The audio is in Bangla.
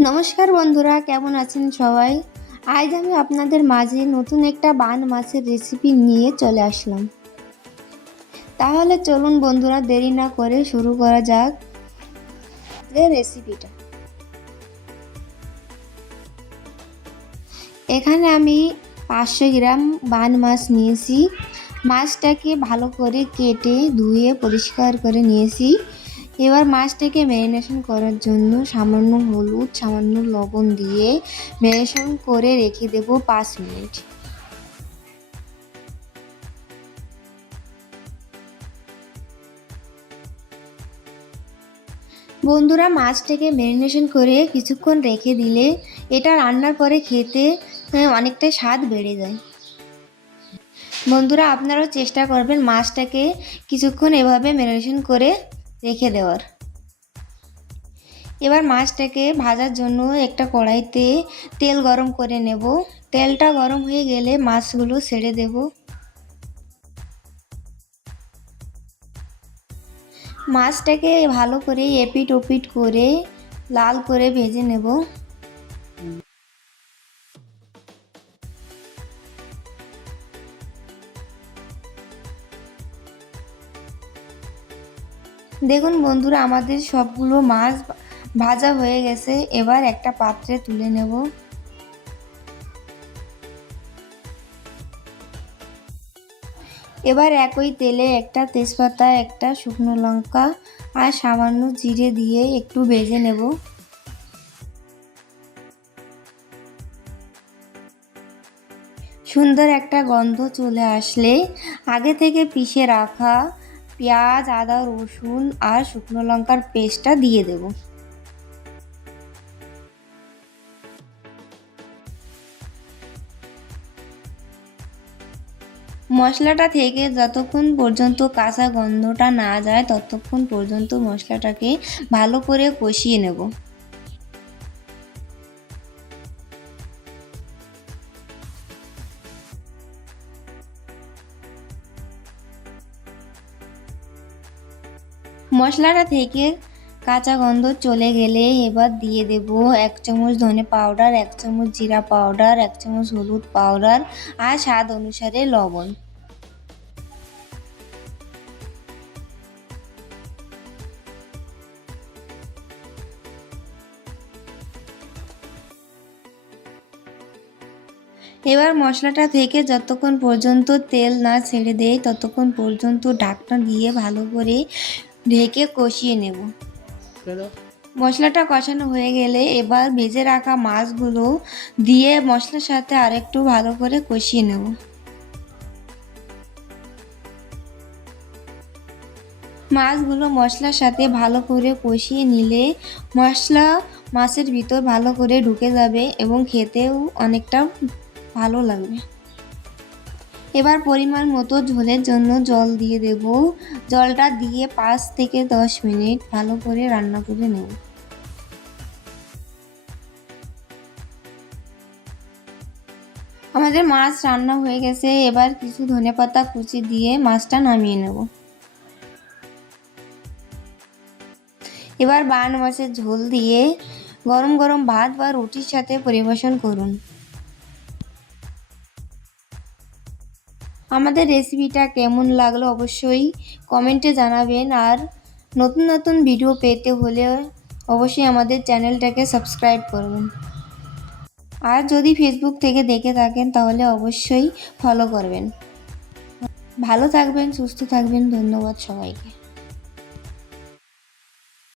নমস্কার বন্ধুরা, কেমন আছেন সবাই? আজ আমি আপনাদের মাঝে নতুন একটা বান মাছের রেসিপি নিয়ে চলে আসলাম। তাহলে চলুন বন্ধুরা, দেরি না করে শুরু করা যাক রেসিপিটা। এখানে আমি 500 গ্রাম বান মাছ নিয়েছি। মাছটাকে ভালো করে কেটে ধুয়ে পরিষ্কার করে নিয়েছি। এবার মাছটাকে ম্যারিনেশন করার জন্য সামান্য হলুদ, সামান্য লবণ দিয়ে ম্যারিনেশন করে রেখে দেব 5 মিনিট। বন্ধুরা, মাছটাকে ম্যারিনেশন করে কিছুক্ষণ রেখে দিলে এটা রান্নার পরে খেতে অনেকটা স্বাদ বেড়ে যায়। বন্ধুরা, আপনারাও চেষ্টা করবেন মাছটাকে কিছুক্ষণ এভাবে ম্যারিনেশন করে রেখে দেওয়ার। এবার মাছটাকে ভাজার জন্য একটা কড়াইতে তেল গরম করে নেব। তেলটা গরম হয়ে গেলে মাছগুলো ছেড়ে দেব। মাছটাকে ভালো করে এপিট ওপিট করে লাল করে ভেজে নেব। দেখুন বন্ধুরা, আমাদের সবগুলো মাছ ভাজা হয়ে গেছে। এবার একটা পাত্রে তুলে নেব। এবার একই তেলে একটা তেজপাতা, একটা শুকনো লঙ্কা আর সামান্য জিরে দিয়ে একটু ভেজে নেব। সুন্দর একটা গন্ধ চলে আসলে আগে থেকে পিষে রাখা পেঁয়াজ, আদা, রসুন আর শুকনো লঙ্কার পেস্টটা দিয়ে দেব। মশলাটা থেকে যতক্ষণ পর্যন্ত কাঁচা গন্ধটা না যায় ততক্ষণ পর্যন্ত মশলাটাকে ভালো করে কষিয়ে নেব। মশলাটা থেকে কাঁচা গন্ধ চলে গেলে এবার দিয়ে দেব 1 চামচ ধনে পাউডার, 1 চামচ জিরা পাউডার, 1 চামচ হলুদ পাউডার আর স্বাদ অনুসারে লবণ। এবার মশলাটা থেকে যতক্ষণ পর্যন্ত তেল না ছেড়ে দেয় ততক্ষণ পর্যন্ত ঢাকনা দিয়ে ভালো করে ঢেকে কষিয়ে নেব। মশলাটা কষানো হয়ে গেলে এবার ভেজে রাখা মাছগুলো দিয়ে মশলার সাথে আরেকটু ভালো করে কষিয়ে নেব। মাছগুলো মশলার সাথে ভালো করে কষিয়ে নিলে মশলা মাছের ভিতর ভালো করে ঢুকে যাবে এবং খেতেও অনেকটা ভালো লাগবে। এবার পরিমাণ মতো ঝোলের জন্য জল দিয়ে দেব। জলটা দিয়ে 5 থেকে 10 মিনিট ভালো করে রান্না করে নেব। আমাদের মাছ রান্না হয়ে গেছে। এবার কিছু ধনেপাতা কুচি দিয়ে মাছটা নামিয়ে নেব। এবার বান মাছের ঝোল দিয়ে গরম গরম ভাত বা রুটির সাথে পরিবেশন করুন। আমাদের রেসিপিটা কেমন লাগলো অবশ্যই কমেন্টে জানাবেন। আর নতুন নতুন ভিডিও পেতে হলে অবশ্যই আমাদের চ্যানেলটাকে সাবস্ক্রাইব করবেন। আর যদি ফেসবুক থেকে দেখে থাকেন তাহলে অবশ্যই ফলো করবেন। ভালো থাকবেন, সুস্থ থাকবেন। ধন্যবাদ সবাইকে।